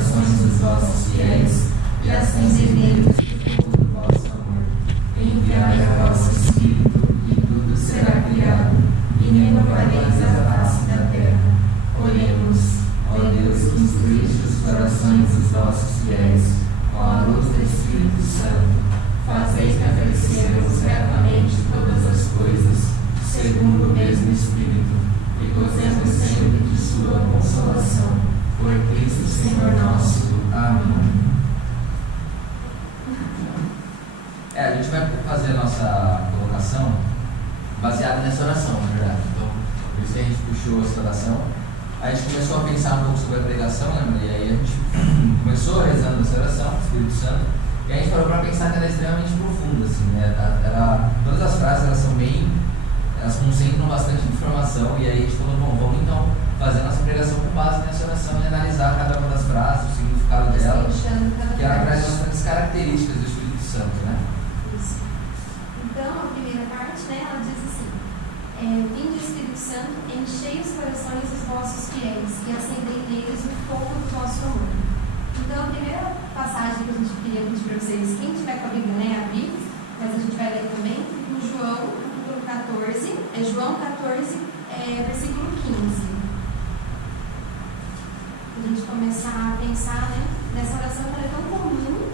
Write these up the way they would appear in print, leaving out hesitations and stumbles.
corações dos vossos fiéis, e acendei neles o fogo do vosso amor. Enviai o vosso Espírito, e tudo será criado, e renovareis a face da terra. Oremos, ó Deus, que instruíste os corações dos vossos fiéis, com a luz do Espírito Santo, fazei que apreciemos retamente todas as coisas, segundo o mesmo Espírito, e gozemos sempre de sua consolação. Por Cristo Senhor nosso. Amém. A gente vai fazer a nossa colocação baseada nessa oração, na verdade. Então, por isso que a gente puxou essa oração. A gente começou a pensar um pouco sobre a pregação, né? E aí a gente começou rezando essa oração, Espírito Santo, e a gente parou para pensar que ela é extremamente profunda, assim, né? Todas as frases, elas concentram bastante informação, e aí a gente falou, bom, vamos então fazer a nossa pregação com base nessa oração e analisar cada uma das frases, o significado dela, que ela traz bastantes características do Espírito Santo, né? Isso. Então, a primeira parte, né, ela diz assim: vinde, Espírito Santo, enchei os corações dos vossos fiéis e acendei neles o fogo do vosso amor. Então, a primeira passagem que a gente queria pedir para vocês, quem tiver com a Bíblia, né, abrir, mas a gente vai ler também, no João, capítulo 14, João 14, versículo 15. A gente começar a pensar, né, nessa oração que é tão comum,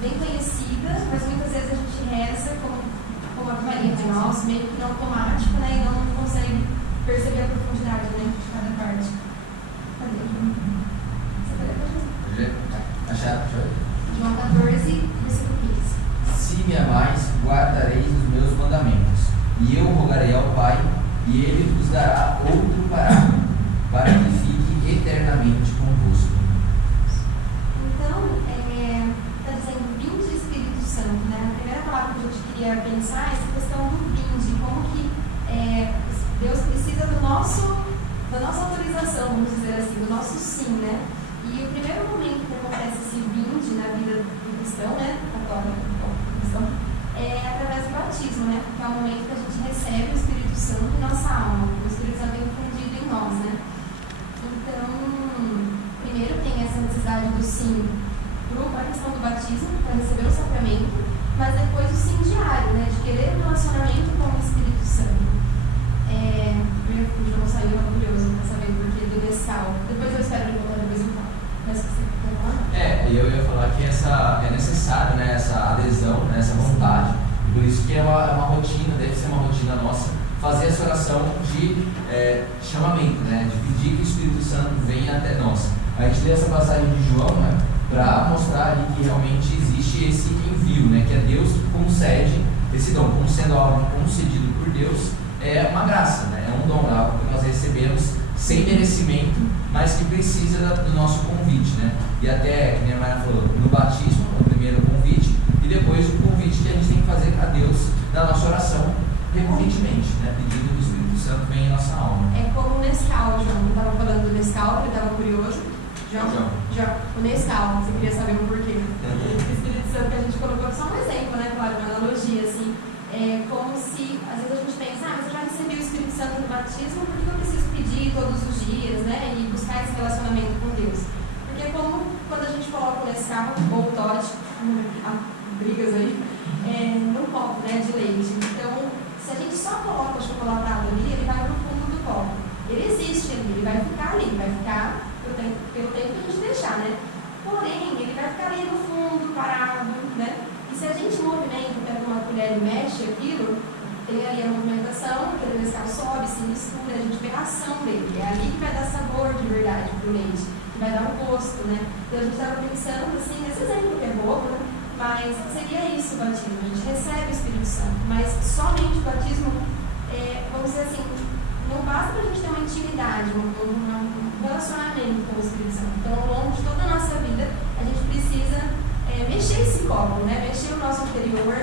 bem conhecida, mas muitas vezes a gente reza como a Maria de nós, meio que no automático, né, e não consegue perceber a profundidade, né, de cada parte. Cadê? Você pode ler? Achar? João 14, versículo 15. Se me amais, guardareis os meus mandamentos, e eu rogarei ao Pai, e ele vos dará outro paráclito, para que fique eternamente convosco. Então, está dizendo vinde, Espírito Santo, né? A primeira palavra que a gente queria pensar é essa questão do vinde, como que Deus precisa da nossa autorização, vamos dizer assim, do nosso sim, né? E o primeiro momento que acontece esse vinde na vida do cristão, né? É através do batismo, né? Que é o momento que a gente recebe o Espírito Santo em nossa alma, o Espírito Santo é infundido em nós, né? Então, primeiro tem essa necessidade do sim para a questão do batismo, para receber o sacramento, mas depois o sim diário, né? De querer um relacionamento com o Espírito Santo. O João saiu, é curioso para saber por que do Nescau. Depois eu espero ele voltar depois eu falo. Mas você quer falar? Eu ia falar que é necessário, né, essa adesão, né, essa vontade, e por isso que é uma rotina, deve ser uma rotina nossa, fazer essa oração de chamamento, né, de pedir que o Espírito Santo venha até nós. A gente lê essa passagem de João, né, para mostrar ali que realmente existe esse envio, né, que é Deus que concede esse dom, como sendo algo concedido por Deus, é uma graça, né, é um dom, é algo que nós recebemos sem merecimento, mas que precisa do nosso convite, né? E até, como a Maria falou, no batismo, o primeiro convite, e depois o convite que a gente tem que fazer a Deus na nossa oração, recorrentemente, né? Pedindo que o Espírito Santo venha em nossa alma. É como o Nescau, João. Eu estava falando do Nescau, ele estava curioso. Já. O Nescau, você queria saber o porquê. O Espírito Santo que a gente colocou só um exemplo, né? Claro, uma analogia, assim. É como se, às vezes a gente pensa, mas eu já recebi o Espírito Santo no batismo, por que eu preciso pedir todos os dias, né? E buscar esse relacionamento com Deus? Porque é como quando a gente coloca o Nescau ou o Toddy, brigas aí, no copo, né, de leite. Então, se a gente só coloca o chocolatado ali, ele vai no fundo do copo. Ele existe ali, ele vai ficar ali, vai ficar pelo tempo que a gente deixar, né? Porém, ele vai ficar ali no fundo, parado, né? E se a gente movimenta, pega uma colher e mexe aquilo, tem ali a movimentação, aquele Nescau sobe, se mistura, a gente vê a ação dele. É ali que vai dar sabor de verdade pro leite, que vai dar um gosto, né? Então a gente estava pensando assim, nesse exemplo que é bobo, né? Mas seria isso o batismo. A gente recebe o Espírito Santo, mas somente o batismo, vamos dizer assim, não basta para a gente ter uma intimidade, um relacionamento com o Espírito Santo. Então, ao longo de toda a nossa vida, a gente precisa mexer esse copo, né? Mexer o nosso interior,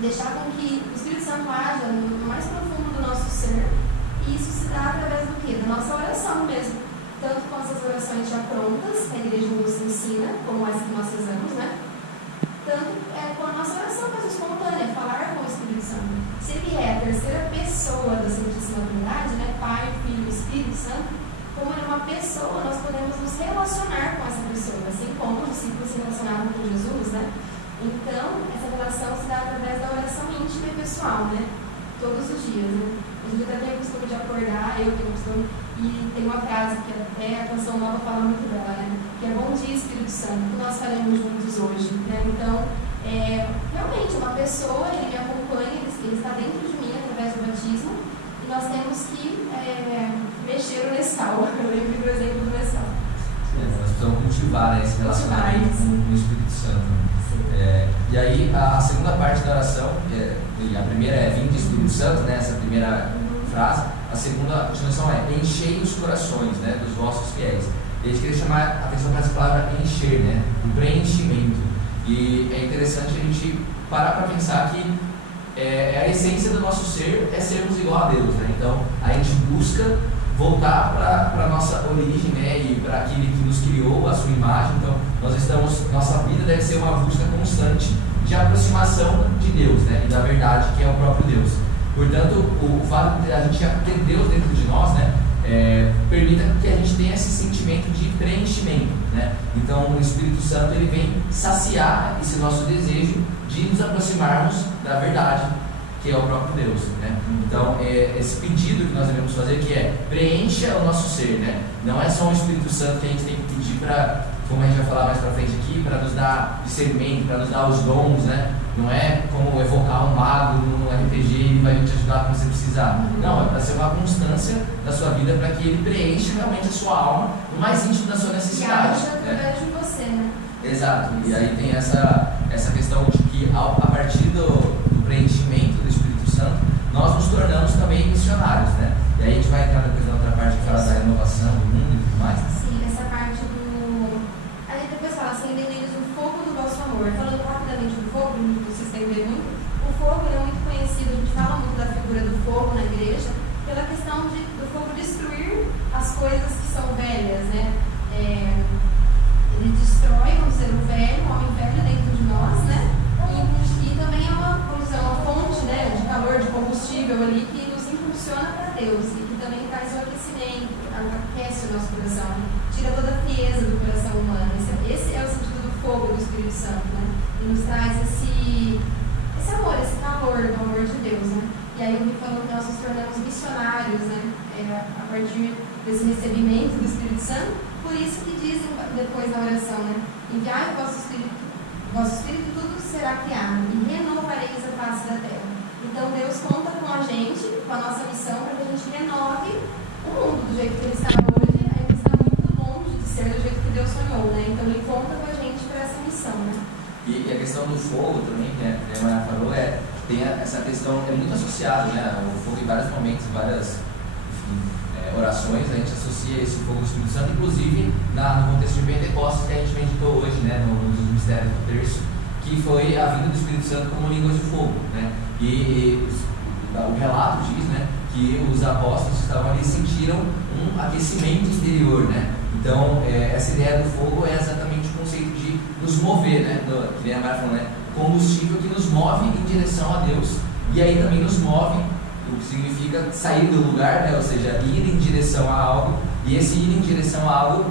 deixar com que o Espírito Santo haja no mais profundo do nosso ser. E isso se dá através do quê? Da nossa oração mesmo. Tanto com essas orações já prontas, que a igreja nos ensina, como essa que nós rezamos, né? Tanto com a nossa oração mais espontânea, falar com o Espírito Santo. Se ele é a terceira pessoa da Santíssima Trindade, né? Pai, Filho e Espírito Santo, como ele é uma pessoa, nós podemos nos relacionar com essa pessoa, assim como os discípulos se relacionavam com Jesus, né? Então, essa relação se dá através da oração íntima e pessoal, né? Todos os dias, né? A gente até tem o costume de acordar, eu tenho o costume, e tem uma frase que até a Canção Nova fala muito dela, né? Que é bom dia, Espírito Santo, que nós faremos juntos hoje, né? Então, realmente, uma pessoa, ele me acompanha, ele está dentro de mim através do batismo, e nós temos que mexer o Nescau. Eu lembro do exemplo do Nescau. Nós precisamos cultivar, né, esse relacionamento com o Espírito Santo. E aí, a segunda parte da oração, a primeira é vinde Espírito Santo, né, essa primeira frase. A segunda continuação é enchei os corações, né, dos vossos fiéis. E a gente queria chamar a atenção para essa palavra encher, né, o preenchimento. E é interessante a gente parar para pensar que a essência do nosso ser é sermos igual a Deus, né? Então a gente busca voltar para a nossa origem, né? E para aquele que nos criou, a sua imagem. Então nossa vida deve ser uma busca constante de aproximação de Deus, né? E da verdade que é o próprio Deus. Portanto, o fato de a gente ter Deus dentro de nós, né? Permita que a gente tenha esse sentimento de preenchimento, né? Então o Espírito Santo ele vem saciar esse nosso desejo de nos aproximarmos da verdade que é o próprio Deus, né? Então esse pedido que nós devemos fazer que é preencha o nosso ser, né? Não é só o Espírito Santo que a gente tem que pedir para, como a gente vai falar mais para frente aqui, para nos dar discernimento, para nos dar os dons, né? Não é como evocar um mago no RPG e ele vai te ajudar quando você precisar. Não, é para ser uma constância da sua vida para que ele preencha realmente a sua alma no mais íntimo da sua necessidade. E através de você, né? Exato. E aí tem essa questão de que a partir do preenchimento do Espírito Santo, nós nos tornamos também missionários, né? E aí a gente vai entrar depois na outra parte que fala da inovação do mundo e tudo mais. Sim, essa parte do... Aí depois fala assim, neles o fogo do vosso amor. Falando rapidamente do fogo, vocês têm ver muito. O fogo é muito conhecido, a gente fala muito da figura do fogo na igreja, pela questão do fogo destruir as coisas que são velhas, né? Ele destrói, vamos dizer, o homem velho dentro de nós, né? E também é uma fonte, né, de calor, de combustível ali que nos impulsiona para Deus e que também traz o aquecimento, aquece o nosso coração, né? Tira toda a frieza do coração humano. Esse é o sentido do fogo do Espírito Santo, né? E nos traz esse amor, esse calor do amor de Deus, né? E aí eu me falou que nós nos tornamos missionários, né? A partir desse recebimento do Espírito Santo. Por isso que dizem depois na oração, né? Enviai o vosso Espírito tudo será criado e renovareis a face da terra. Então Deus conta com a gente, com a nossa missão, para que a gente renove o mundo do jeito que ele está hoje. Ainda está muito longe de ser do jeito que Deus sonhou, né? Então ele conta com a gente para essa missão, né? E a questão do fogo também, né, a Maria falou, tem essa questão, é muito associado, né? O fogo em vários momentos, várias orações, a gente associa esse fogo do Espírito Santo, inclusive no contexto de Pentecostes que a gente meditou hoje, né, nos mistérios do terço, que foi a vinda do Espírito Santo como línguas de fogo, né? E o relato diz, né, que os apóstolos que estavam ali sentiram um aquecimento interior, né? Então, essa ideia do fogo é exatamente o conceito de nos mover, né? Que nem a Maria falou, né? Combustível que nos move em direção a Deus. E aí também nos move, o que significa sair do lugar, né? Ou seja, ir em direção a algo. E esse ir em direção a algo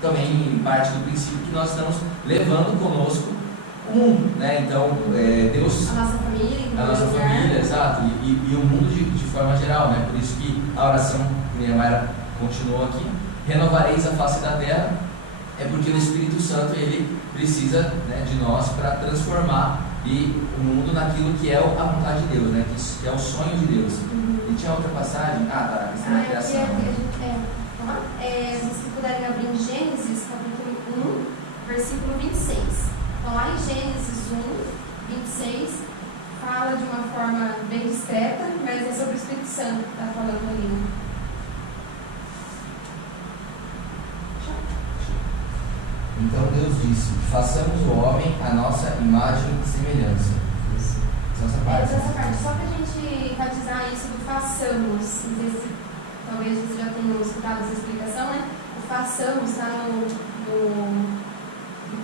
também parte do princípio que nós estamos levando conosco o mundo, né? Então, Deus... A nossa família. A nossa família, exato. E o mundo de forma geral, né? Por isso que a oração, que a Mayra continuou aqui, renovareis a face da terra, é porque o Espírito Santo, ele precisa, né, de nós para transformar o mundo naquilo que é a vontade de Deus, né? Que é o sonho de Deus. E tinha outra passagem? A questão da criação. Se puderem abrir em Gênesis, capítulo 1, versículo 26. Então, lá em Gênesis 1, 26, fala de uma forma bem discreta, mas é sobre o Espírito Santo que está falando ali, né? Então Deus disse, façamos o homem a nossa imagem e semelhança. Essa parte. Só para a gente enfatizar isso do façamos, não sei se talvez vocês já tenham escutado essa explicação, né? O façamos está no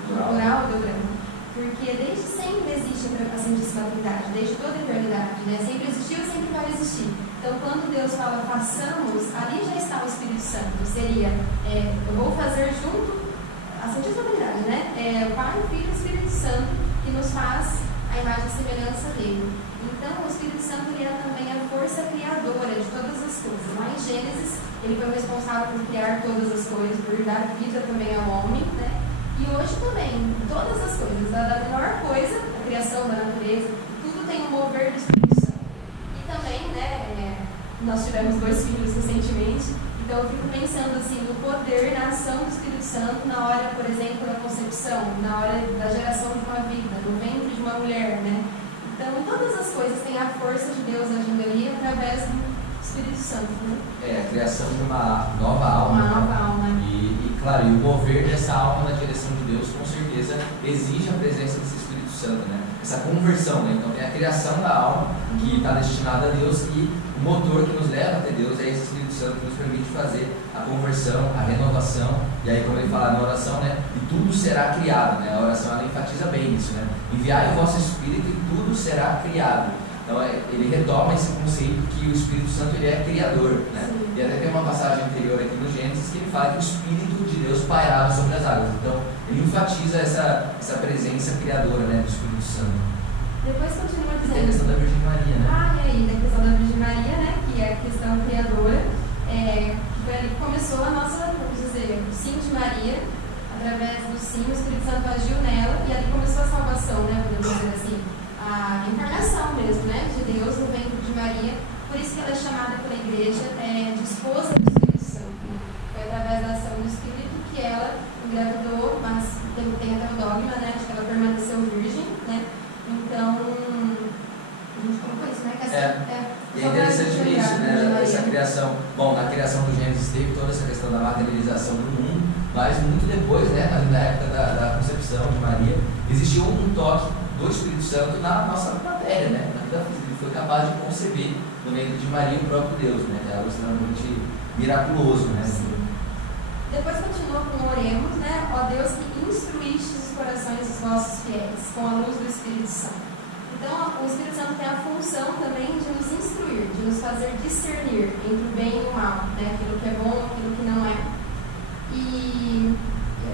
plural do grego. Porque desde sempre existe existe a Santíssima Trindade, desde toda a eternidade, né? Sempre existiu e sempre vai existir. Então, quando Deus fala façamos, ali já está o Espírito Santo. Seria, eu vou fazer junto a Santíssima Trindade, né? O Pai, o Filho e o Espírito Santo, que nos faz a imagem e semelhança dele. Então, o Espírito Santo ele é também a força criadora de todas as coisas. Lá em Gênesis, ele foi o responsável por criar todas as coisas, por dar vida também ao homem, né? E hoje também, todas as coisas, da menor coisa, a criação da natureza, tudo tem um mover do Espírito Santo. E também, né, nós tivemos 2 filhos recentemente, então eu fico pensando assim, no poder, na ação do Espírito Santo na hora, por exemplo, da concepção, na hora da geração de uma vida, no ventre de uma mulher, né? Então, todas as coisas têm a força de Deus agindo ali através do Espírito Santo, né? A criação de uma nova alma. Uma nova alma. E, claro, e o mover dessa alma na direção de Deus, com certeza, exige a presença desse Espírito Santo, né? Essa conversão, né? Então, tem a criação da alma, que está destinada a Deus, e o motor que nos leva até Deus é esse Espírito Santo que nos permite fazer a conversão, a renovação, e aí, como ele fala na oração, né? E tudo será criado, né? A oração, ela enfatiza bem isso, né? Enviai o vosso Espírito e tudo será criado. Então, ele retoma esse conceito que o Espírito Santo ele é criador, né? Sim. E até tem uma passagem anterior aqui no Gênesis que ele fala que o Espírito de Deus pairava sobre as águas. Então, ele enfatiza essa presença criadora, né, do Espírito Santo. Depois continua E tem a dizendo. questão da Virgem Maria, né? E aí, da questão da Virgem Maria, né? Que é a questão criadora, que foi ali que começou a nossa, vamos dizer, o sim de Maria, através do sim, o Espírito Santo agiu nela, e ali começou a salvação, né? Podemos dizer assim. A encarnação mesmo, né, de Deus no ventre de Maria, por isso que ela é chamada pela igreja de esposa do Espírito Santo. Né? Foi através da ação do Espírito que ela engravidou, mas tem até um dogma, né, de que ela permaneceu virgem, né? Então, a gente colocou isso, né? E é interessante isso, né, essa criação. Bom, na criação do Gênesis teve toda essa questão da materialização do mundo, mas muito depois, né, na época da concepção de Maria, existiu um toque do Espírito Santo na nossa matéria, né? Na vida física. Ele foi capaz de conceber no ventre de Maria o próprio Deus, né? É algo extremamente miraculoso, né? Sim. Depois continua com oremos, né? Ó Deus que instruíste os corações dos vossos fiéis com a luz do Espírito Santo. Então, o Espírito Santo tem a função também de nos instruir, de nos fazer discernir entre o bem e o mal, né? Aquilo que é bom, aquilo que não é. E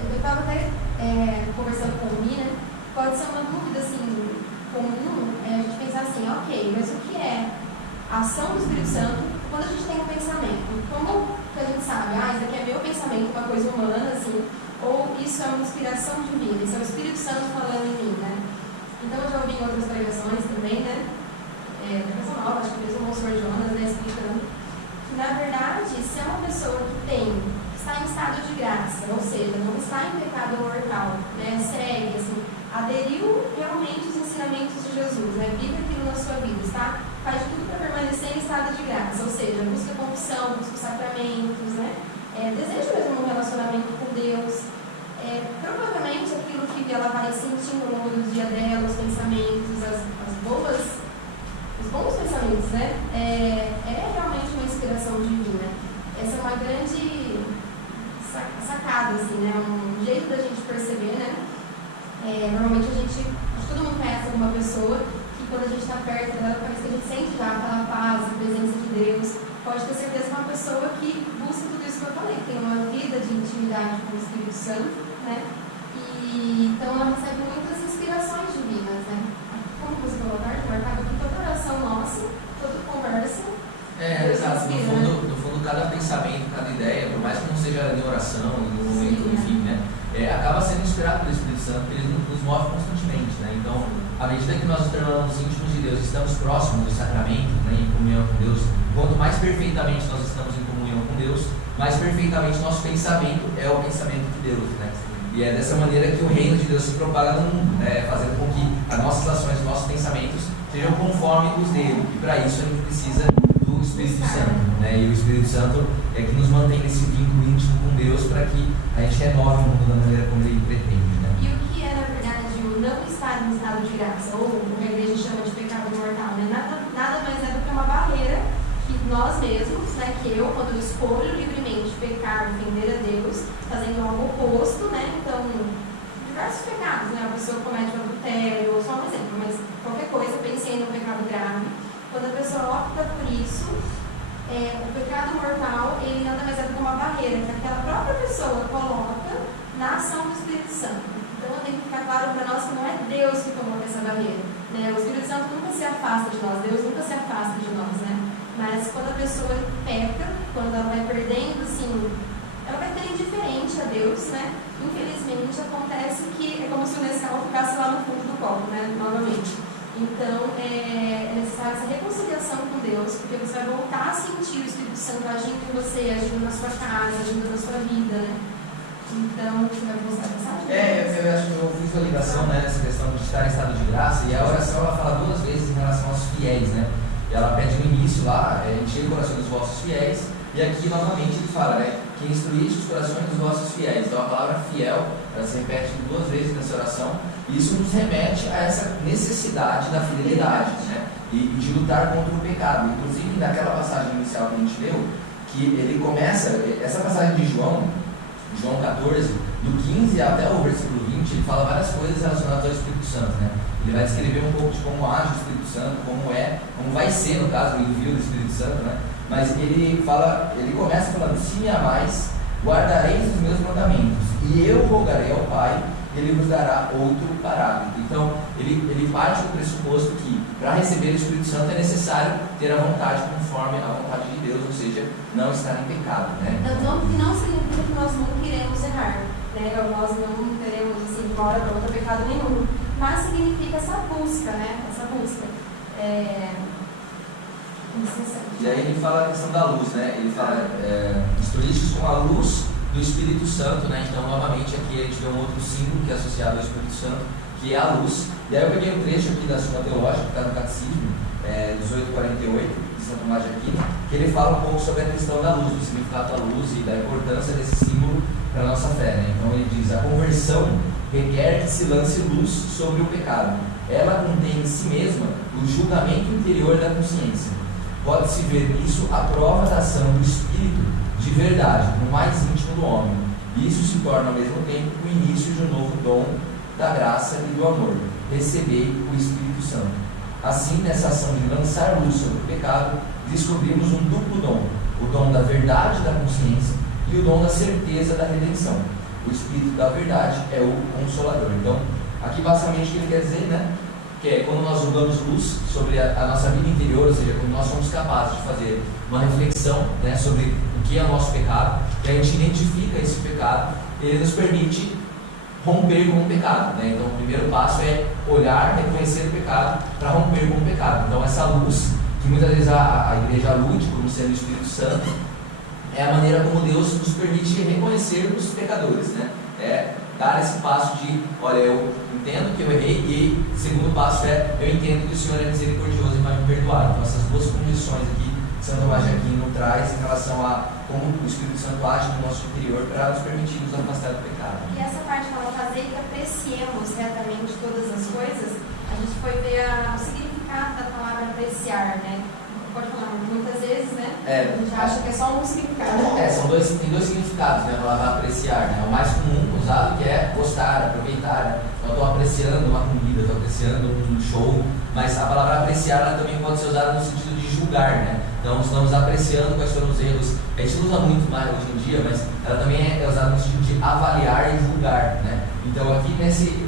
eu estava até conversando com o Mi, né? Pode ser uma dúvida assim, comum, a gente pensar assim, ok, mas o que é a ação do Espírito Santo quando a gente tem um pensamento? Como que a gente sabe, isso aqui é meu pensamento, uma coisa humana, assim, ou isso é uma inspiração divina, isso é o Espírito Santo falando em mim, né? Então eu já ouvi em outras pregações também, né? Pregação nova, acho que mesmo o Monsenhor Jonas, né, explicando que na verdade, se é uma pessoa que está em estado de graça, ou seja, não está em pecado mortal, né, segue, assim, aderiu realmente os ensinamentos de Jesus, né? Vive aquilo na sua vida, está? Faz tudo para permanecer em estado de graça, ou seja, busca confissão, busca sacramentos, né? Deseja mesmo um relacionamento com Deus. Provavelmente aquilo que ela vai sentindo ao longo do dia dela, os pensamentos, os bons pensamentos, né? É realmente uma inspiração divina. Essa é uma grande sacada, assim, né? Um jeito da gente perceber, né? Normalmente acho que todo mundo conhece alguma pessoa que quando a gente está perto dela, parece que a gente sente já aquela paz, a presença de Deus. Pode ter certeza que é uma pessoa que busca tudo isso que eu falei, que tem uma vida de intimidade com o Espírito Santo, né? E então ela recebe muitas inspirações divinas, né? Como você falou, marcado por toda oração nossa, toda conversa. Exato. No fundo, cada pensamento, cada ideia, por mais que não seja em oração, no momento, enfim, né? Acaba sendo inspirado pelo Espírito Santo, porque ele nos move constantemente, né? Então, à medida que nós nos tornamos íntimos de Deus, estamos próximos do sacramento, né, em comunhão com Deus, quanto mais perfeitamente nós estamos em comunhão com Deus, mais perfeitamente nosso pensamento é o pensamento de Deus, né? E é dessa maneira que o reino de Deus se propaga no mundo, né? Fazendo com que as nossas ações, nossos pensamentos sejam conforme os dele. E para isso a gente precisa do Espírito Santo, né? E o Espírito Santo é que nos mantém nesse vínculo íntimo com Deus para que a gente renove o mundo da maneira como ele pretende, né? E o que é, na verdade, o não estar em estado de graça, ou o que a igreja chama de pecado mortal, né? Nada mais é do que uma barreira que nós mesmos, né? Que eu, quando eu escolho livremente pecar, ofender a Deus, fazendo algo oposto, né? Então, diversos pecados, né? A pessoa comete um adultério, só um exemplo, mas barreira que aquela própria pessoa coloca na ação do Espírito Santo. Então tem que ficar claro para nós que não é Deus que coloca essa barreira, né? O Espírito Santo nunca se afasta de nós, Deus nunca se afasta de nós, né? Mas quando a pessoa peca, quando ela vai perdendo, assim, ela vai ter indiferente a Deus, né? Infelizmente acontece que é como se o Nescau ficasse lá no fundo do copo, né? Novamente. Então é necessária essa reconciliação com Deus, porque você vai voltar a sentir o Espírito Santo agindo em você, agindo na sua casa, agindo na sua vida, né? Então, você vai mostrar a mensagem? Eu acho que eu fiz a ligação, né, nessa questão de estar em estado de graça, e a oração ela fala duas vezes em relação aos fiéis, né? Ela pede no início lá, encher o coração dos vossos fiéis, e aqui novamente ele fala, né, que instruíste os corações dos vossos fiéis. Então a palavra fiel, ela se repete duas vezes nessa oração, e isso nos remete a essa necessidade da fidelidade, né? E de lutar contra o pecado. Inclusive, naquela passagem inicial que a gente leu, que ele começa, essa passagem de João 14, do 15 até o versículo 20, ele fala várias coisas relacionadas ao Espírito Santo, né? Ele vai descrever um pouco de como age o Espírito Santo, como vai ser, no caso, o envio do Espírito Santo, né? Mas ele começa falando: se me amais, guardareis os meus mandamentos, e eu rogarei ao Pai, ele vos dará outro paráclito. Então, ele parte do pressuposto que, para receber o Espírito Santo, é necessário ter a vontade conforme a vontade de Deus, ou seja, não estar em pecado, né? Então, que não significa que nós nunca iremos errar, né? Ou nós não teremos, assim, de uma hora para outra, pecado nenhum. Mas significa essa busca, né? Essa busca. E aí ele fala a questão da luz, né? Ele fala, instruístes com a luz do Espírito Santo, né? Então, novamente, aqui a gente vê um outro símbolo que é associado ao Espírito Santo, que é a luz. E aí eu peguei um trecho aqui da Suma Teológica, que está no Catecismo, 1848, de São Tomás de Aquino, que ele fala um pouco sobre a questão da luz, do significado da luz e da importância desse símbolo para a nossa fé, né? Então ele diz: a conversão requer que se lance luz sobre o pecado. Ela contém em si mesma o julgamento interior da consciência. Pode-se ver nisso a prova da ação do Espírito de verdade, no mais íntimo do homem. E isso se torna ao mesmo tempo o início de um novo dom da graça e do amor. Recebei o Espírito Santo. Assim, nessa ação de lançar luz sobre o pecado, descobrimos um duplo dom: o dom da verdade da consciência e o dom da certeza da redenção. O Espírito da verdade é o Consolador. Então, aqui basicamente o que ele quer dizer, né? Que é quando nós jogamos luz sobre a nossa vida interior, ou seja, quando nós somos capazes de fazer uma reflexão, né, sobre o que é o nosso pecado, e a gente identifica esse pecado, ele nos permite romper com o pecado, né? Então o primeiro passo é olhar, reconhecer o pecado para romper com o pecado. Então essa luz, que muitas vezes a igreja alude como sendo o Espírito Santo, é a maneira como Deus nos permite reconhecer os pecadores, né? É dar esse passo de, olha, eu entendo que eu errei, e segundo passo é, eu entendo que o Senhor é misericordioso e vai me perdoar. Então essas duas condições aqui São Tomás de Aquino traz em relação a como o Espírito Santo age no nosso interior para nos permitir nos afastar do pecado. E essa parte fala fazer que apreciemos retamente todas as coisas. A gente foi ver o significado da palavra apreciar, né? Pode falar, muitas vezes, né? A gente acha que é só um significado. Tem dois significados, né? A palavra apreciar, né? O mais comum usado, que é gostar, aproveitar, né? Então, eu estou apreciando uma comida, estou apreciando um show, mas a palavra apreciar ela também pode ser usada no sentido de julgar, né? Então, estamos apreciando quais foram os erros. A gente usa muito mais hoje em dia, mas ela também é usada no sentido de avaliar e julgar, né? Então, aqui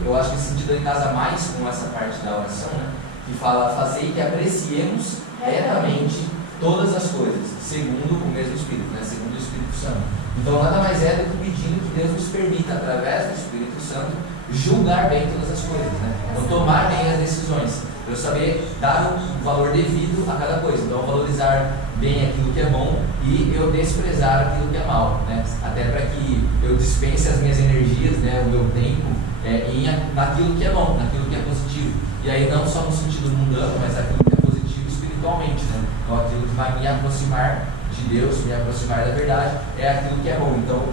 eu acho que esse sentido ele casa mais com essa parte da oração, né? Que fala, fazer que apreciemos retamente todas as coisas, segundo o mesmo Espírito, né? Segundo o Espírito Santo. Então, nada mais é do que pedindo que Deus nos permita, através do Espírito Santo, julgar bem todas as coisas, né? Então, tomar bem as decisões. Eu saber dar um valor devido a cada coisa. Então, valorizar bem aquilo que é bom e eu desprezar aquilo que é mal, né? Até para que eu dispense as minhas energias, né? O meu tempo naquilo que é bom, naquilo que é positivo. E aí não só no sentido mundano, mas aquilo que é positivo espiritualmente, né? Então, aquilo que vai me aproximar de Deus, me aproximar da verdade, é aquilo que é bom. Então,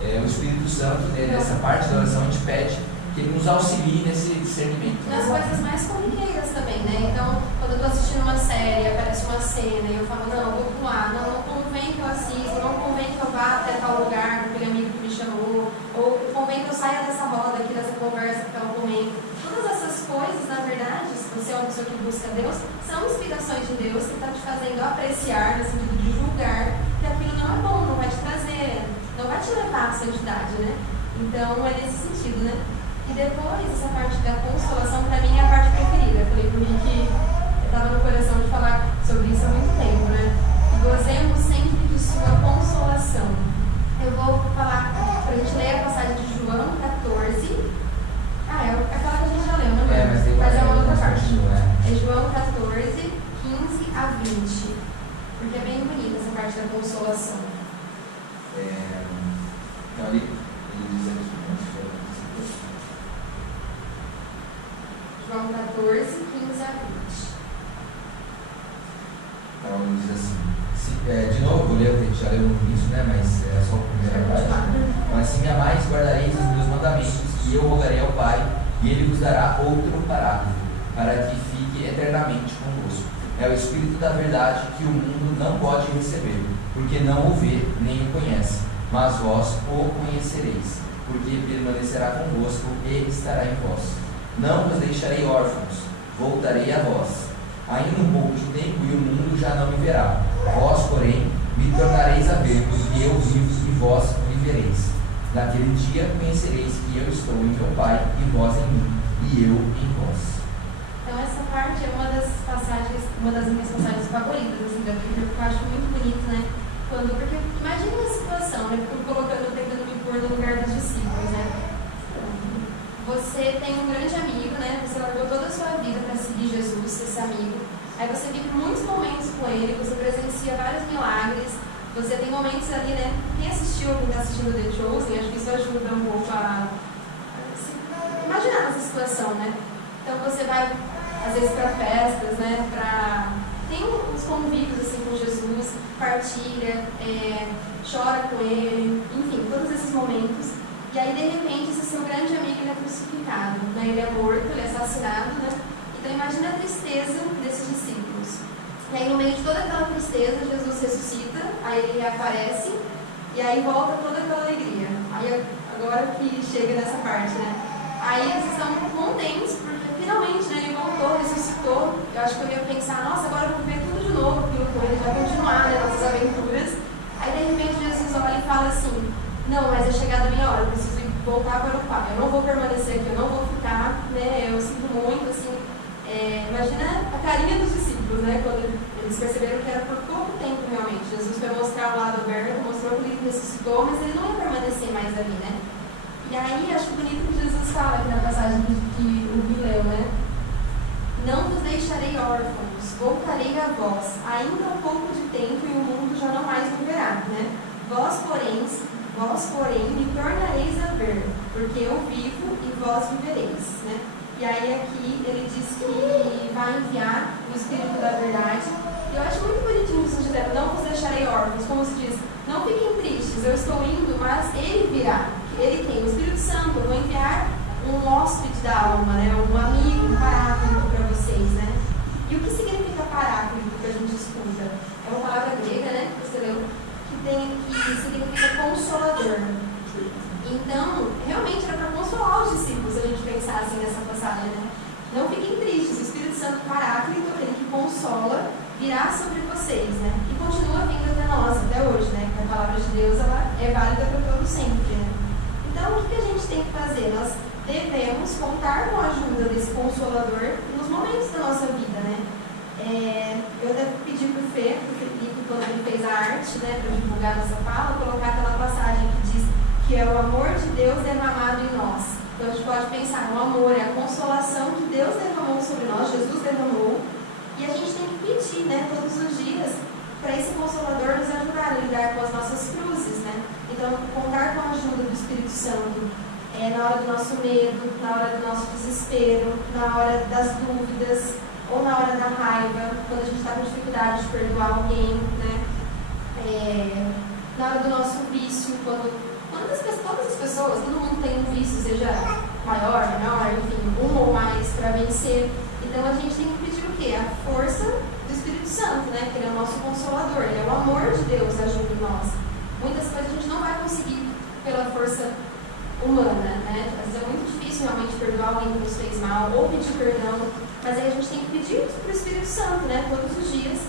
o Espírito Santo, nessa parte da oração, a gente pede que ele nos auxilie nesse discernimento. Nas coisas mais corriqueiras também, né? Então, quando eu estou assistindo uma série, aparece uma cena e eu falo, não, vou pular, não convém que eu assista, não convém que eu vá até tal lugar com aquele amigo que me chamou, ou convém que eu saia dessa roda aqui, dessa conversa que estava comendo. Todas essas coisas, na verdade, se você é uma pessoa que busca Deus, são inspirações de Deus que está te fazendo apreciar, no sentido de julgar, que aquilo não é bom, não vai te trazer não vai te levar à santidade, né? Então é nesse sentido, né? E depois, essa parte da consolação, para mim, é a parte preferida. Eu falei por mim que eu estava no coração de falar sobre isso há muito tempo, né? E gozemos sempre de sua consolação. Eu vou falar, para a gente ler a passagem de João 14. É aquela que a gente já leu, né? Mas é uma outra parte. É João 14, 15 a 20. Porque é bem bonita essa parte da consolação. Então ele diz aqui, João 14, 15 a 20. Então ele diz assim, de novo, vou ler o que a gente já leu no início, né? Mas é só a primeira parte. Mas se me amais, guardareis os meus mandamentos, e eu rogarei ao Pai, e ele vos dará outro paráclito, para que fique eternamente convosco. É o Espírito da verdade que o mundo não pode receber, porque não o vê nem o conhece, mas vós o conhecereis, porque permanecerá convosco e estará em vós. Não vos deixarei órfãos, voltarei a vós. Ainda um pouco de tempo e o mundo já não me verá. Vós, porém, me tornareis a ver, porque eu vivo e vós vivereis. Naquele dia conhecereis que eu estou em meu Pai, e vós em mim, e eu em vós. Então essa parte é uma das passagens, uma das minhas passagens favoritas assim, da Bíblia, porque eu acho muito bonito, né? Porque imagina a situação, né? Tentando me pôr no lugar dos discípulos, né? Você tem um grande amigo, né? Você largou toda a sua vida para seguir Jesus, esse amigo. Aí você vive muitos momentos com ele, você presencia vários milagres, você tem momentos ali, né? Quem assistiu ou quem está assistindo The Chosen, acho que isso ajuda um pouco a imaginar essa situação, né? Então você vai, às vezes, para festas, né? Tem uns convívios assim, com Jesus, partilha, chora com ele, enfim, todos esses momentos. E aí, de repente, esse seu grande amigo ele é crucificado, né? Ele é morto, ele é assassinado, né? Então imagina a tristeza desses discípulos. E aí, no meio de toda aquela tristeza, Jesus ressuscita, aí ele reaparece, e aí volta toda aquela alegria. Aí agora que chega nessa parte, né? Aí eles estão contentes, porque finalmente, né, ele voltou, ressuscitou. Eu acho que eu ia pensar, nossa, agora eu vou ver tudo de novo, aquilo com ele, vai continuar, né, nossas aventuras. Aí de repente Jesus olha e fala assim, não, mas é chegada a minha hora, eu preciso voltar para o Pai, eu não vou permanecer aqui, eu não vou ficar, né, eu sinto muito, assim, imagina a carinha dos discípulos, né, quando eles perceberam que era por pouco tempo realmente. Jesus foi mostrar o lado aberto, mostrou que ele ressuscitou, mas ele não ia permanecer mais ali, né. E aí, acho bonito que Jesus fala aqui na passagem que o Gui leu, né? Não vos deixarei órfãos, voltarei a vós, ainda um pouco de tempo e o mundo já não mais me verá, né? Vós, porém, me tornareis a ver, porque eu vivo e vós vivereis, né? E aí aqui ele diz que vai enviar o Espírito da verdade. E eu acho muito bonitinho Jesus dizendo, não vos deixarei órfãos, como se diz, não fiquem tristes, eu estou indo, mas ele virá. Ele tem o Espírito Santo, eu vou enviar um hóspede da alma, né? Um amigo, um paráclito para vocês, né? E o que significa paráclito que a gente escuta? É uma palavra grega, né? Que você leu, que significa consolador. Então, realmente era para consolar os discípulos, se a gente pensar assim nessa passagem, né? Não fiquem tristes, o Espírito Santo paráclito, aquele que consola, virá sobre vocês, né? E continua vindo até nós, até hoje, né? Que a palavra de Deus ela é válida para todo sempre, né? Então, o que a gente tem que fazer? Nós devemos contar com a ajuda desse Consolador nos momentos da nossa vida, né? Eu devo pedir para o Felipe, quando ele fez a arte, né, para divulgar nossa fala, colocar aquela passagem que diz que é o amor de Deus derramado em nós. Então, a gente pode pensar no amor, é a consolação que Deus derramou sobre nós, Jesus derramou, e a gente tem que pedir, né, todos os dias, para esse Consolador nos ajudar a lidar com as nossas cruzes, né? Então, contar com a ajuda do Espírito Santo na hora do nosso medo, na hora do nosso desespero, na hora das dúvidas, ou na hora da raiva, quando a gente está com dificuldade de perdoar alguém, né? Na hora do nosso vício, todas as pessoas, todo mundo tem um vício, seja maior, menor, enfim, um ou mais para vencer. Então, a gente tem que pedir o quê? A força do Espírito Santo, né? Que ele é o nosso consolador, ele é o amor de Deus ajuda em nós. Muitas coisas a gente não vai conseguir pela força humana, né? Às vezes é muito difícil realmente perdoar alguém que nos fez mal, ou pedir perdão, mas aí a gente tem que pedir para o Espírito Santo, né? Todos os dias,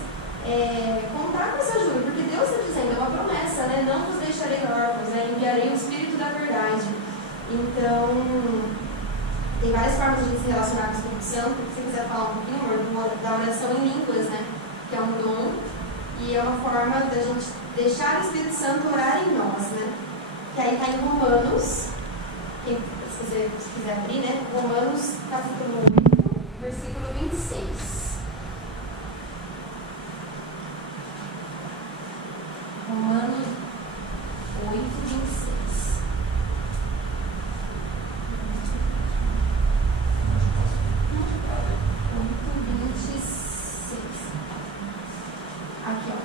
contar com essa ajuda, porque Deus está dizendo, é uma promessa, né? Não vos deixarei órfãos, né? Enviarei o Espírito da verdade. Então, tem várias formas de se relacionar com o Espírito Santo. Se você quiser falar um pouquinho, amor, da oração em línguas, né? Que é um dom, e é uma forma da gente deixar o Espírito Santo orar em nós, né? Que aí está em Romanos, se você quiser abrir, né? Romanos capítulo 8, versículo 26. Romanos 8, 26. 8:26. Aqui, ó.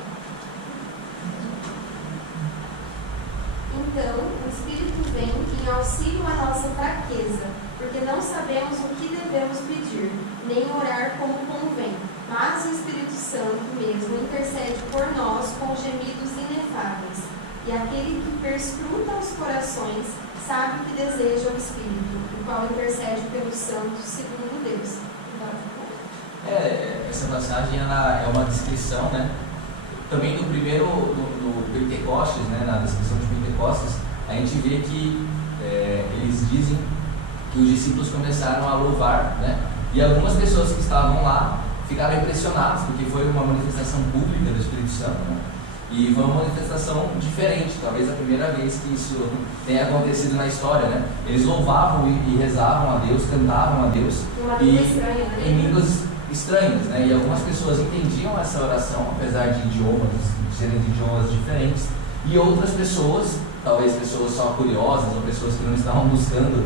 Então, o Espírito vem em auxílio à nossa fraqueza, porque não sabemos o que devemos pedir, nem orar como convém. Mas o Espírito Santo mesmo intercede por nós com gemidos inefáveis. E aquele que perscruta os corações sabe o que deseja o Espírito, o qual intercede pelos santos segundo Deus. Essa passagem ela é uma descrição, né? Também do primeiro, do Pentecostes, né? Na descrição de Pentecostes, a gente vê que eles dizem que os discípulos começaram a louvar, né? E algumas pessoas que estavam lá ficaram impressionadas, porque foi uma manifestação pública do Espírito Santo, né? E foi uma manifestação diferente, talvez a primeira vez que isso tenha acontecido na história, né? Eles louvavam e rezavam a Deus, cantavam a Deus em línguas estranhas, né? E algumas pessoas entendiam essa oração, apesar de serem de idiomas diferentes, e outras pessoas, talvez pessoas só curiosas ou pessoas que não estavam buscando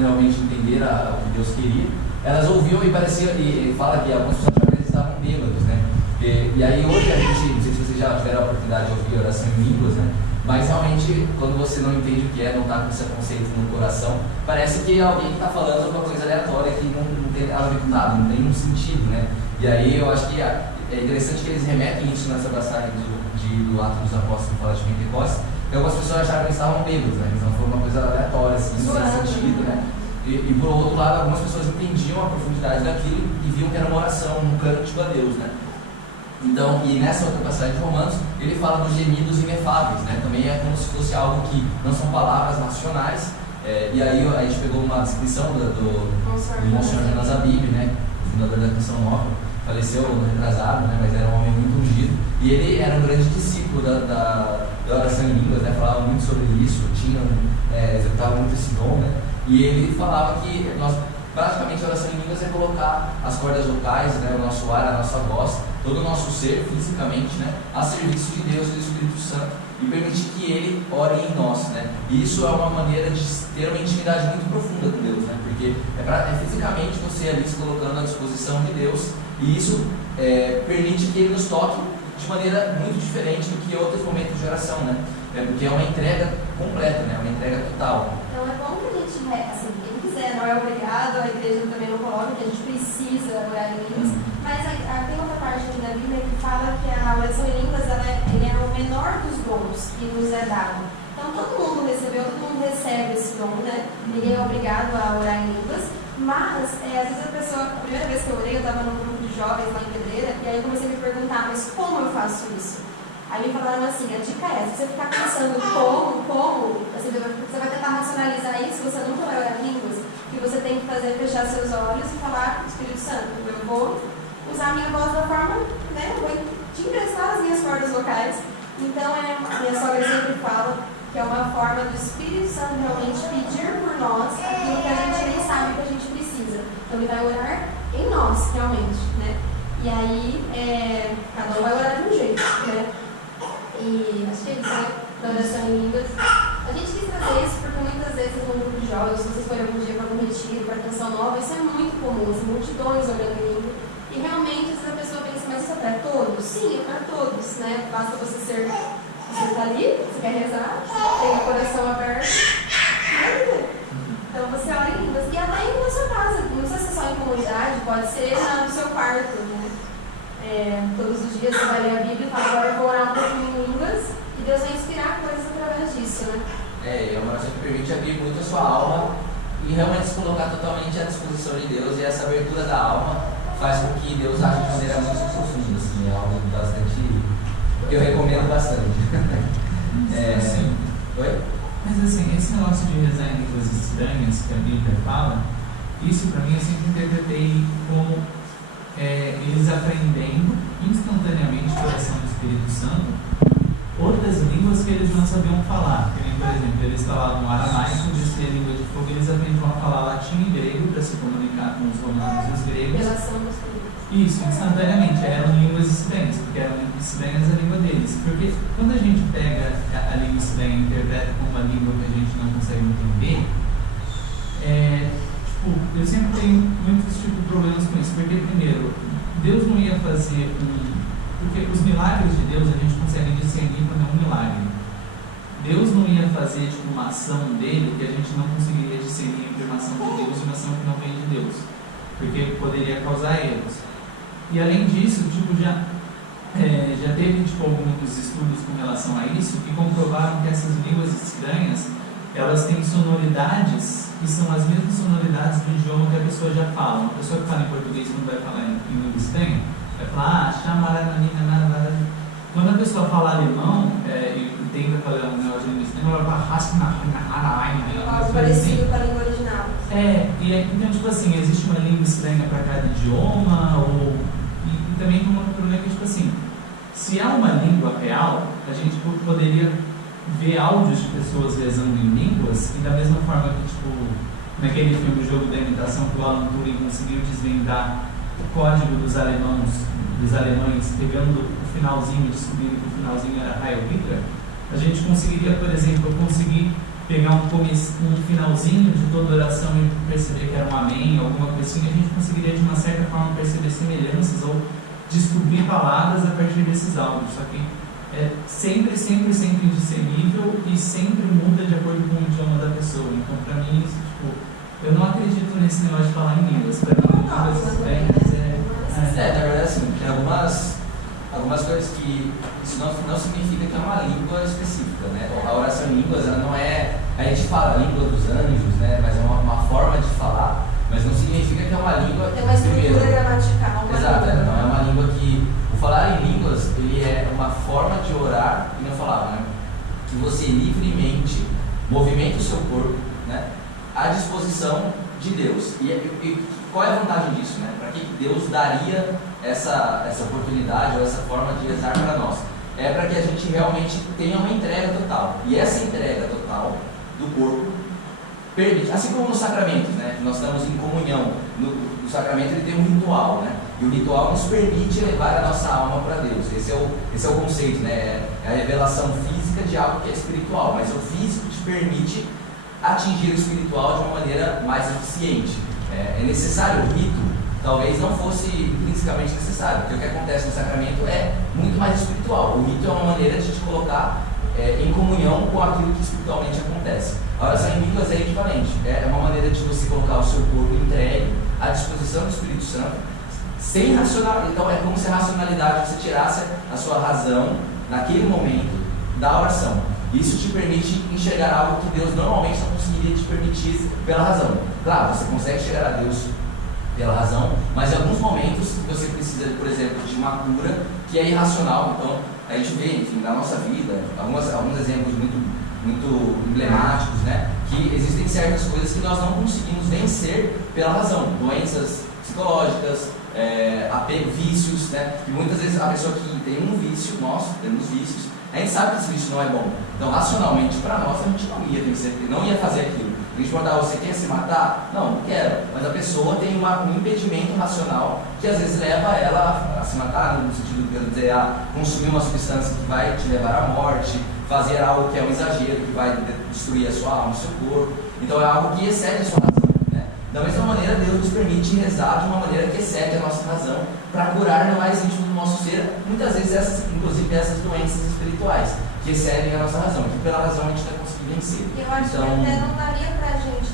realmente entender o que Deus queria, elas ouviam e parecia, e fala que algumas pessoas achavam que eles estavam bêbados, né? E aí hoje a gente, não sei se vocês já tiveram a oportunidade de ouvir oração em línguas, né? Mas realmente, quando você não entende o que é, não está com esse conceito no coração, parece que alguém está falando uma coisa aleatória que não tem nada a ver com nada, não tem um sentido, né? E aí eu acho que é interessante que eles remetem isso nessa passagem do Ato dos Apóstolos que fala de Pentecostes, que algumas pessoas acharam que eles estavam bêbados, né? Então foi uma coisa aleatória, assim, sem sentido, né? E por outro lado, algumas pessoas entendiam a profundidade daquilo e viam que era uma oração, um cântico a Deus, né? Então, e nessa outra passagem de Romanos, ele fala dos gemidos inefáveis, né? Também é como se fosse algo que não são palavras nacionais. E aí a gente pegou uma descrição do Monsenhor Jonas Abib, né? O fundador da Canção Nova, faleceu no retrasado, né? Mas era um homem muito ungido. E ele era um grande discípulo da oração em línguas, né? Falava muito sobre isso, executava muito esse dom, né? E ele falava que praticamente a oração em línguas é colocar as cordas vocais, né? O nosso ar, a nossa voz, todo o nosso ser, fisicamente, né? A serviço de Deus e do Espírito Santo, e permitir que Ele ore em nós, né? E isso é uma maneira de ter uma intimidade muito profunda com Deus, né? Porque é fisicamente você ali se colocando à disposição de Deus, e isso permite que Ele nos toque de maneira muito diferente do que outros momentos de oração, né? Porque é uma entrega completa, né? Uma entrega total. Então é bom que a gente, assim, quem quiser, não é obrigado, a igreja também não coloca que a gente precisa orar em línguas, mas tem outra parte aqui na Bíblia que fala que a oração em línguas ele é o menor dos dons que nos é dado. Então todo mundo recebe esse dom, né? Ninguém é obrigado a orar em línguas, mas às vezes a primeira vez que eu orei, eu estava num grupo de jovens lá em Pedreira, e aí eu comecei a me perguntar, mas como eu faço isso? Aí me falaram assim, a dica é, se você ficar pensando como, você vai tentar racionalizar isso, você nunca vai orar em línguas, o que você tem que fazer é fechar seus olhos e falar, Espírito Santo, eu vou usar a minha voz da forma, né, eu vou te emprestar as minhas cordas vocais. Então, minha sogra sempre fala que é uma forma do Espírito Santo realmente pedir por nós aquilo que a gente nem sabe que a gente precisa. Então, ele vai orar em nós, realmente, né? E aí, cada um vai orar de um jeito, né? E acho que é isso, né? Da oração em línguas. A gente quis trazer isso porque muitas vezes no grupo de jovens, se vocês forem algum dia para um retiro, para a Canção Nova, isso é muito comum, assim, multidões orando em língua. E realmente, às vezes a pessoa pensa, mas isso é para todos? Sim, é para todos, né? Basta você está ali, você quer rezar, tem o coração aberto, então você ora em línguas. E até na sua casa, não precisa ser só em comunidade, pode ser no seu quarto, né? Todos os dias você vai ler a Bíblia e fala, agora eu vou orar um pouquinho em línguas, e Deus vai inspirar coisas através disso, né? É uma oração que permite abrir muito a sua alma e realmente se colocar totalmente à disposição de Deus, e essa abertura da alma faz com que Deus age de maneira muito profunda, assim, é algo bastante, que eu recomendo bastante. Oi? Mas assim, esse negócio de rezar em línguas estranhas que a Bíblia fala, isso para mim eu sempre interpretei como eles aprendendo instantaneamente pela ação do Espírito Santo outras línguas que eles não sabiam falar. Por exemplo, eles falavam aramaico, descia a língua de fogo, eles aprendiam a falar latim e grego para se comunicar com os romanos e os gregos. Pela ação do Espírito. Isso, instantaneamente, eram línguas estranhas, porque eram estranhas a língua deles. Porque quando a gente pega a língua estranha e interpreta como uma língua que a gente não consegue entender, eu sempre tenho muitos tipos de problemas com isso. Porque, primeiro, Deus não ia fazer porque os milagres de Deus a gente consegue discernir quando é um milagre. Deus não ia fazer uma ação dele que a gente não conseguiria discernir entre uma ação de Deus e uma ação que não vem de Deus, porque poderia causar erros. E além disso, já teve alguns estudos com relação a isso que comprovaram que essas línguas estranhas, elas têm sonoridades que são as mesmas sonoridades do idioma que a pessoa já fala. Uma pessoa que fala em português não vai falar em língua estranha, vai falar quando a pessoa fala alemão e tenta falar um negócio de língua estranha, ela fala Algo parecido com a língua original. Então, existe uma língua estranha para cada idioma, e também tem um outro problema que, se é uma língua real, a gente poderia ver áudios de pessoas rezando em línguas, e da mesma forma que, naquele filme O Jogo da Imitação, que o Alan Turing conseguiu desvendar o código dos alemães, pegando o finalzinho, descobrindo que o finalzinho era Heil Hitler, a gente conseguiria, por exemplo, pegar um finalzinho de toda oração e perceber que era um amém, alguma coisa assim, a gente conseguiria de uma certa forma perceber semelhanças ou descobrir palavras a partir desses áudios. Só que é sempre indiscernível e sempre muda de acordo com o idioma da pessoa. Então, para mim, eu não acredito nesse negócio de falar em línguas. Para mim, línguas estranhas na verdade, assim, tem algumas coisas que isso não significa que é uma língua específica, né? A oração em línguas, ela não é, a gente fala a língua dos anjos, né? Mas é uma forma de falar, mas não significa que é uma língua. Tem uma estrutura gramatical. Exato, não é uma língua que o falar em línguas, ele é uma forma de orar, e não falava, né? Que você livremente movimenta o seu corpo, né? À disposição de Deus. E qual é a vantagem disso, né? Para que Deus daria essa oportunidade ou essa forma de rezar para nós? É para que a gente realmente tenha uma entrega total. E essa entrega total do corpo permite, assim como nos sacramentos, né? Nós estamos em comunhão. No sacramento ele tem um ritual, né? E o ritual nos permite levar a nossa alma para Deus. Esse é o conceito, né? É a revelação física de algo que é espiritual, mas o físico te permite atingir o espiritual de uma maneira mais eficiente. É necessário o rito? Talvez não fosse intrinsecamente necessário, porque o que acontece no sacramento é muito mais espiritual. O rito é uma maneira de te colocar em comunhão com aquilo que espiritualmente acontece. A oração em línguas é equivalente, é uma maneira de você colocar o seu corpo entregue à disposição do Espírito Santo, sem racionalidade. Então é como se a racionalidade você tirasse a sua razão naquele momento da oração. Isso te permite enxergar algo que Deus normalmente não conseguiria te permitir pela razão. Claro, você consegue chegar a Deus pela razão, mas em alguns momentos você precisa, por exemplo, de uma cura que é irracional. Então a gente vê, enfim, na nossa vida, alguns exemplos muito emblemáticos, né? Que existem certas coisas que nós não conseguimos vencer pela razão. Doenças psicológicas, vícios, né? E muitas vezes a pessoa que tem um vício, nós temos vícios, a gente sabe que esse vício não é bom. Então, racionalmente, para nós, a gente não ia vencer, não ia fazer aquilo. A gente perguntar, você quer se matar? Não quero. Mas a pessoa tem um impedimento racional que às vezes leva ela a se matar, no sentido de dizer, a consumir uma substância que vai te levar à morte, fazer algo que é um exagero, que vai destruir a sua alma, o seu corpo. Então, é algo que excede a sua razão. Né? Da mesma maneira, Deus nos permite rezar de uma maneira que excede a nossa razão para curar no mais íntimo do nosso ser, muitas vezes, inclusive essas doenças espirituais, que excedem a nossa razão, que pela razão a gente vai conseguir vencer. Eu acho que até não daria pra gente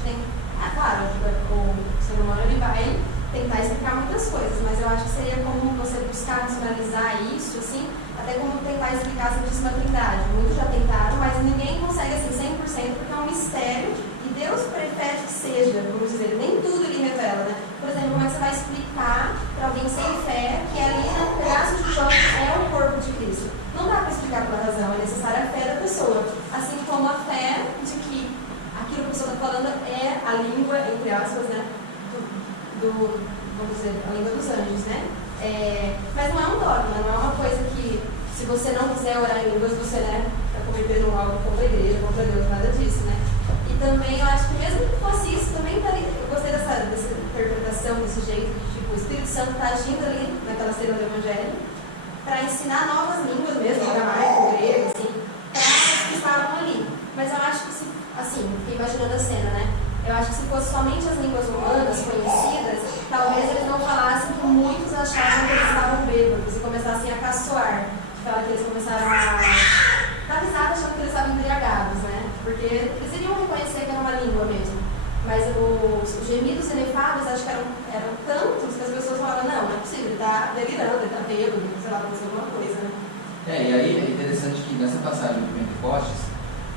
claro, o ser humano ele vai tentar explicar muitas coisas, mas eu acho que seria como você buscar racionalizar isso, assim, até como tentar explicar a Santíssima Trindade. Muitos já tentaram, mas ninguém consegue assim 100%, porque é um mistério e Deus prefere que seja, vamos dizer, nem tudo ele revela, né? Por exemplo, como é que você vai explicar para alguém vamos dizer, a língua dos anjos, né? Mas não é um dogma, não é uma coisa que, se você não quiser orar em línguas, você, né, está cometendo algo contra a igreja, contra Deus, nada disso, né? E também eu acho que mesmo que fosse isso, também eu gostei dessa interpretação, desse jeito, de tipo, o Espírito Santo está agindo ali naquela cena do Evangelho para ensinar novas línguas mesmo, aramaico, grego, assim, para os que estavam ali. Mas eu acho que, assim, fiquei imaginando a cena, né? Eu acho que se fosse somente as línguas humanas conhecidas, talvez eles não falassem que muitos achavam que eles estavam bêbados e começassem a caçoar. De falar que eles começaram a dar risada achando que eles estavam embriagados, né? Porque eles iriam reconhecer que era uma língua mesmo. Mas os gemidos inefados acho que eram tantos que as pessoas falavam, não é possível, ele está delirando, ele está bêbado, sei lá, aconteceu alguma coisa, né? E aí é interessante que nessa passagem do Pentecostes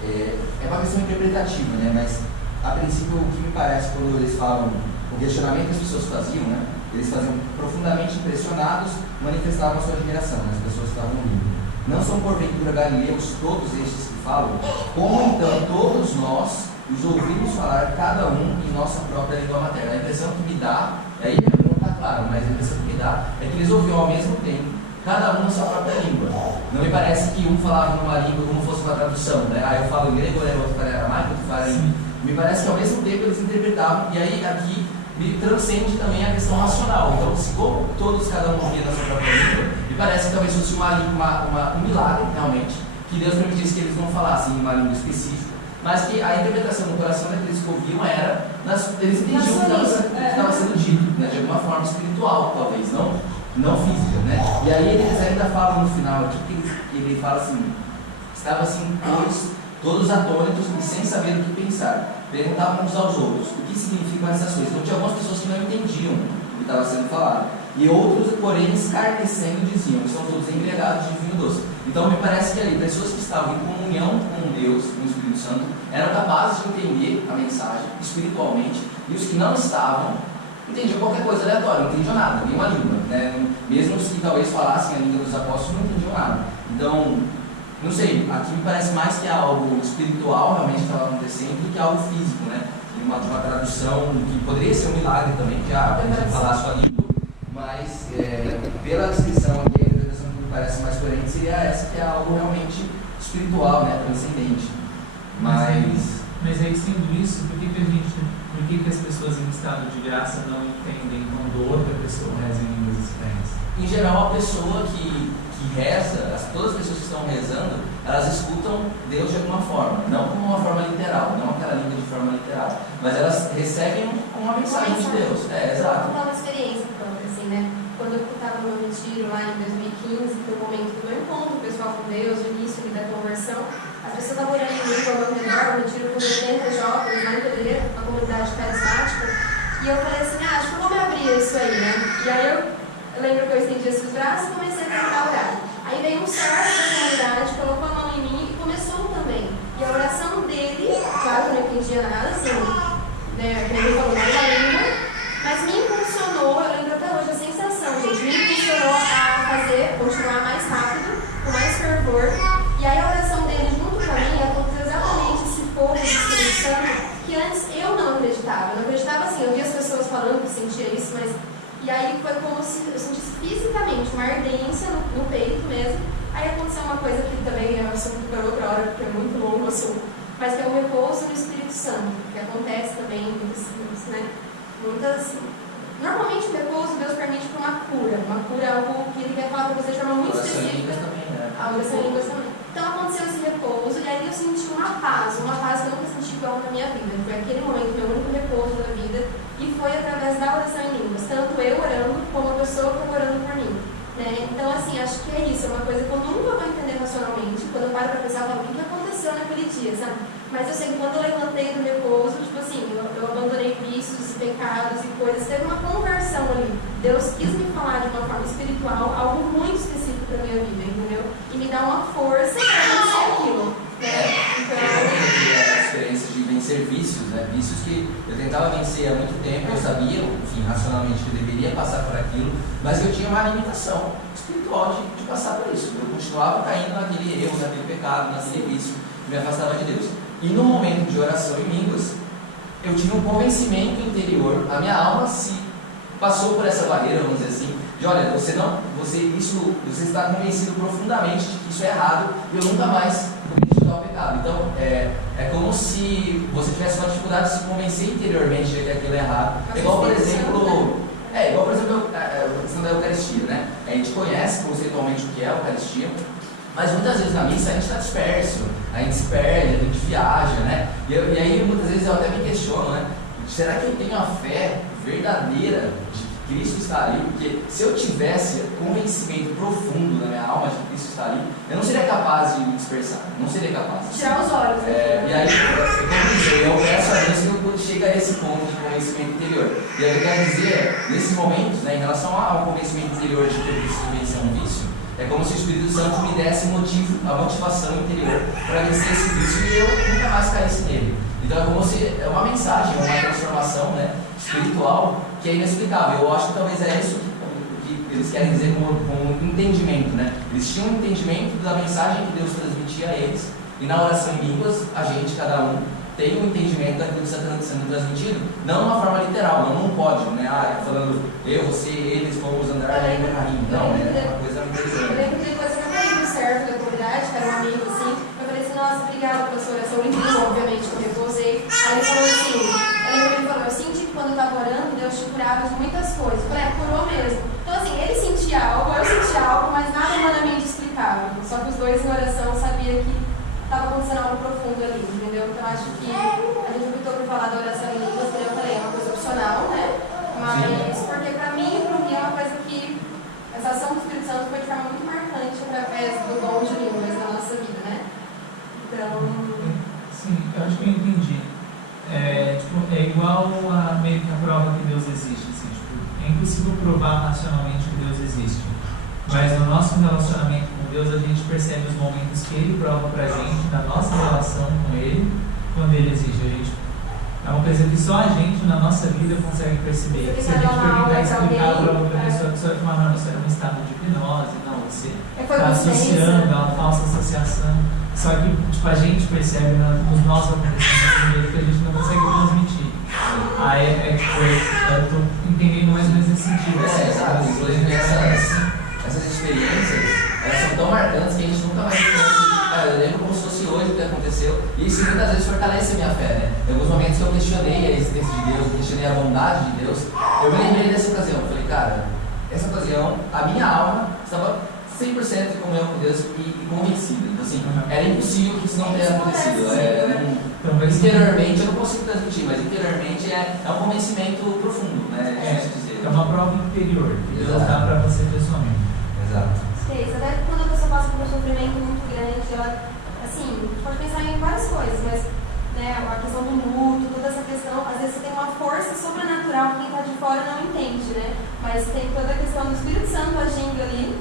é uma questão interpretativa, né? Mas a princípio o que me parece quando eles falam, o questionamento que as pessoas faziam, né? Eles faziam profundamente impressionados, manifestavam a sua admiração, né? As pessoas que estavam ouvindo. Não são porventura galileus todos estes que falam? Como então todos nós os ouvimos falar, cada um em nossa própria língua materna? A impressão que me dá, aí não está claro, mas a impressão que me dá é que eles ouviam ao mesmo tempo, cada um na sua própria língua. Não me parece que um falava numa língua como fosse uma tradução, né? Eu falo em grego, o outro fala em aramaico, outro fala em... Me parece que ao mesmo tempo eles interpretavam, e aí aqui me transcende também a questão racional. Então, se como todos, cada um ouvia na sua própria língua, me parece que talvez fosse um milagre, realmente, que Deus permitisse que eles não falassem em uma língua específica, mas que a interpretação no coração daqueles que ouviam era, eles entendiam o que estava sendo dito, né, de alguma forma espiritual, talvez, não física, né? E aí eles ainda falam no final aqui, que ele fala assim, estava assim, todos atônitos e sem saber o que pensar. Perguntavam uns aos outros o que significam essas coisas. Então tinha algumas pessoas que não entendiam o que estava sendo falado. E outros, porém, escarnecendo, diziam, estão todos embriagados de vinho doce. Então me parece que ali, pessoas que estavam em comunhão com Deus, com o Espírito Santo, eram capazes de entender a mensagem espiritualmente, e os que não estavam, entendiam qualquer coisa aleatória, não entendiam nada, nenhuma língua, né? Mesmo os que talvez falassem a língua dos apóstolos, não entendiam nada. Então, não sei, aqui me parece mais que algo espiritual realmente estava acontecendo do que algo físico, né? Uma tradução que poderia ser um milagre também, que a gente falar a sua língua, mas pela descrição aqui, a interpretação que me parece mais coerente seria essa, que é algo realmente espiritual, né? Transcendente. Mas aí, sendo isso, por que as pessoas em estado de graça não entendem quando outra pessoa reza em línguas estranhas? Em geral, a pessoa que reza, todas as pessoas que estão rezando, elas escutam Deus de alguma forma, não como uma forma literal, não aquela língua de forma literal, mas elas recebem uma mensagem de Deus. Exato. Vou contar uma experiência própria, assim, né? Quando eu estava no meu retiro lá em 2015, foi o momento do meu encontro pessoal com Deus, o início ali da conversão, as pessoas estavam orando em língua ao meu redor, no retiro com 80 jovens, lá em Pedreira, uma comunidade carismática, e eu falei assim, acho que eu vou me abrir a isso aí, né? E aí eu lembro que eu estendi esses braços e comecei a tentar orar. Aí veio um servo da comunidade, colocou a mão em mim e começou também. E a oração dele, claro que eu não entendia nada, assim, né? Ele falou mais a língua, mas me impulsionou, eu lembro até hoje a sensação, gente, me impulsionou a continuar mais rápido, com mais fervor. E aí a oração dele junto com a minha aconteceu exatamente esse fogo do Espírito Santo, que antes eu não acreditava. Eu não acreditava assim, eu via as pessoas falando que sentia isso, mas... E aí foi como se eu sentisse fisicamente uma ardência no peito mesmo. Aí aconteceu uma coisa que também é um assunto para outra hora, porque é muito longo o assunto, mas que é o repouso no Espírito Santo, que acontece também né? Normalmente o repouso Deus permite para uma cura é algo que ele quer falar para você de forma muito específica. A oração em línguas também. Então aconteceu esse repouso e aí eu senti uma paz que eu nunca senti igual na minha vida. Foi aquele momento, meu único repouso da vida, e foi através da oração em línguas, tanto eu orando como a pessoa que estava orando por mim. Né? Então, assim, acho que é isso, é uma coisa que eu nunca vou entender racionalmente. Quando eu paro para pensar, eu falo, o que aconteceu naquele dia, sabe? Mas eu sei que quando eu levantei do repouso, tipo assim, eu abandonei vícios, pecados e coisas, teve uma conversão ali. Deus quis me falar de uma forma espiritual, algo muito específico para a minha vida, entendeu? E me dar uma força para vencer aquilo. Né? Então, a experiência de vencer vícios, né? Vícios que eu tentava vencer há muito tempo, eu sabia, enfim, racionalmente que eu deveria passar por aquilo, mas eu tinha uma limitação espiritual de passar por isso. Eu continuava caindo naquele erro, naquele pecado, naquele vício, que me afastava de Deus. E no momento de oração em línguas, eu tive um convencimento interior, a minha alma se passou por essa barreira, vamos dizer assim, de olha, você está convencido profundamente de que isso é errado e eu nunca mais cometi tal pecado. Então, é como se você tivesse uma dificuldade de se convencer interiormente de que aquilo é errado. Igual, por exemplo, a questão da Eucaristia, né? A gente conhece conceitualmente o que é a Eucaristia, mas muitas vezes na missa a gente está disperso, a gente se perde, a gente viaja, né? E aí muitas vezes eu até me questiono, né? Será que eu tenho a fé verdadeira de que Cristo está ali? Porque se eu tivesse convencimento profundo na minha alma de que Cristo está ali, eu não seria capaz de me dispersar, não seria capaz. Tirar os olhos. E aí, como dizer, eu peço a Deus que eu chegue a esse ponto de convencimento interior. E aí eu quero dizer, nesses momentos, né, em relação ao convencimento interior de que eu preciso vencer um vício, é como se o Espírito Santo me desse a motivação interior para vencer esse vício e eu nunca mais caísse nele. Então é como se é uma mensagem, uma transformação, né, espiritual que é inexplicável. Eu acho que talvez é isso que eles querem dizer como entendimento, né? Eles tinham um entendimento da mensagem que Deus transmitia a eles e na oração em línguas, a gente, cada um, tem um entendimento daquilo que está sendo transmitido, não de uma forma literal, não pode, né? Falando eu, você, eles, vamos andar em um caminho. Não, é uma coisa interessante. Eu lembro que depois que eu falei pro Sérgio da comunidade, que era um amigo assim, eu falei assim, nossa, obrigada pela sua oração, limpinho, obviamente, que eu repousei. Aí ele falou assim, eu senti que quando eu estava orando, Deus te curava de muitas coisas. Eu falei, curou mesmo. Então assim, ele sentia algo, eu sentia algo, mas nada humanamente explicável. Só que os dois em oração sabiam que estava acontecendo algo profundo ali, entendeu? Então acho que a gente optou por falar da oração em línguas, como eu falei, é uma coisa opcional, né? Mas porque para mim é uma coisa que essa ação do Espírito Santo foi de forma muito marcante através do dom de línguas na nossa vida, né? Então... Sim, eu acho que eu entendi. É igual meio que a prova que Deus existe. Assim, é impossível provar racionalmente que Deus existe. Mas no nosso relacionamento com Deus, a gente percebe os momentos que Ele prova pra gente, da nossa relação com Ele, quando Ele existe. É uma coisa que só a gente, na nossa vida, consegue perceber. Se a gente perguntar explicar a prova pra pessoa, a pessoa vai falar, não, você era um estado de hipnose, não, você está associando, é uma falsa associação. Só que a gente percebe nos nossos acontecimentos que a gente não consegue transmitir. Aí eu estou entendendo mais ou menos nesse sentido. Exato. Inclusive essas experiências, elas são tão marcantes que a gente nunca mais esquece. Eu lembro como se fosse hoje o que aconteceu. E isso muitas vezes fortalece a minha fé, né? Em alguns momentos que eu questionei a existência de Deus, questionei a bondade de Deus, eu me lembrei dessa ocasião. Eu falei, cara, essa ocasião, a minha alma estava 100% em comunhão com Deus e convencida. Então, assim, era impossível que isso não tenha acontecido. Interiormente, eu não consigo transmitir, mas interiormente é um convencimento profundo, né? É uma prova interior que Deus dá para você pessoalmente. Exato. Até quando a pessoa passa por um sofrimento muito grande, ela, assim, pode pensar em várias coisas, mas né, a questão do luto, toda essa questão, às vezes você tem uma força sobrenatural que quem está de fora não entende, né? Mas tem toda a questão do Espírito Santo agindo ali.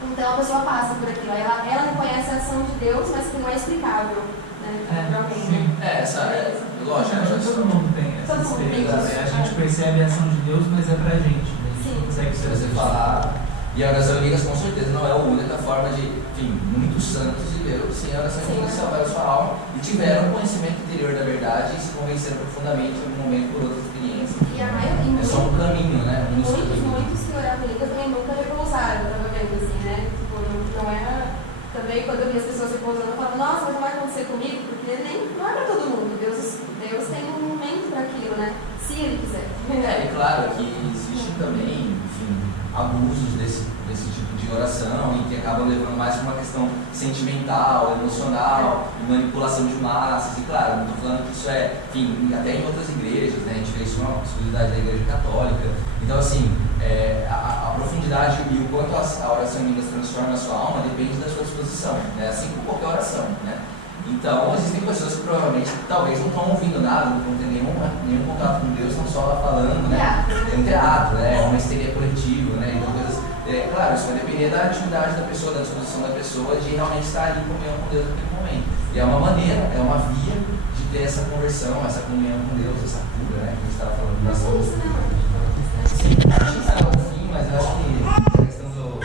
Então a pessoa passa por aquilo, ela reconhece a ação de Deus, mas que não é explicável, né? Para alguém. Sim. Lógico. Acho que todo mundo tem essa experiência. A gente percebe a ação de Deus, mas é pra gente. Né? A gente não consegue se você falar. E a oração em línguas com certeza não é a única forma de, enfim, muitos santos viveram sim a oração em línguas, salvaram a sua alma e tiveram conhecimento interior da verdade e se convenceram profundamente em um momento por outra experiência. E a maioria, é só um caminho, né? Muitos que oravam em línguas também nunca repousaram, provavelmente, assim, né? Tipo, não é. Também quando eu vi as pessoas repousando, eu falava, nossa, mas não vai acontecer comigo, porque não é para todo mundo. Deus tem um momento para aquilo, né? Se Ele quiser. É claro que existe também, enfim, abusos desse tipo de oração e que acabam levando mais para uma questão sentimental, emocional, manipulação de massas. E claro, não estou falando que isso é, enfim, até em outras igrejas, né? A gente vê isso uma possibilidade da igreja católica. Então, assim, a profundidade e o quanto a oração em línguas transforma a sua alma depende da sua disposição, né? Assim como qualquer oração, né? Então, existem pessoas que provavelmente talvez não estão ouvindo nada, não têm nenhum contato com Deus, estão só lá falando, né? É um teatro, né? Uma histeria coletiva, né? Então, coisas, claro, isso vai depender da atividade da pessoa, da disposição da pessoa de realmente estar ali em comunhão com Deus naquele momento. E é uma maneira, é uma via de ter essa conversão, essa comunhão com Deus, essa cura, né? Que a gente estava falando da saúde. Sim, mas eu acho que a questão do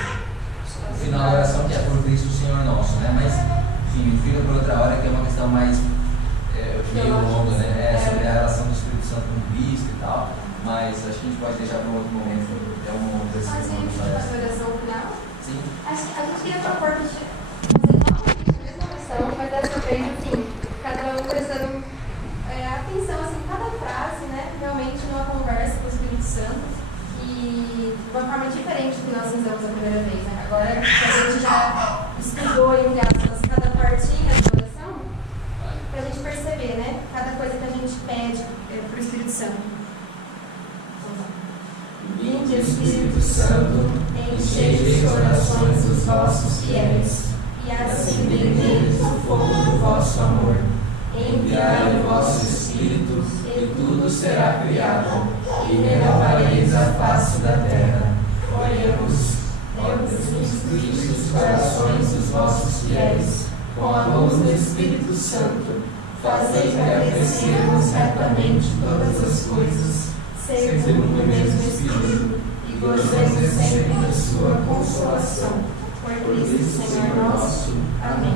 final da oração que é por Cristo Senhor nosso, né? Mas enfim, fica por outra hora, que é uma questão mais meio longa, né? Sobre a relação do Espírito Santo com Cristo e tal, mas acho que a gente pode deixar para um outro momento. queria propor que fazer novamente a mesma lição, mas dessa vez, assim, cada um prestando atenção, assim, cada frase, né, realmente numa conversa com o Espírito Santo e de uma forma diferente do que nós fizemos a primeira vez, né? Agora que a gente já estudou, entre aspas, cada partinha da oração, para a gente perceber, né, cada coisa que a gente pede para o Espírito Santo. Vinde, Espírito Santo, enchei os corações dos vossos fiéis, e acendei neles o fogo do vosso amor. Enviai o vosso Espírito, e tudo será criado, e renovareis a face da terra. Oremos, ó Deus, instruí os corações dos vossos fiéis, com a luz do Espírito Santo, fazei que apreciemos retamente todas as coisas, segundo o mesmo Espírito, e gozemos sempre da sua consolação. Por Cristo Senhor nosso. Amém.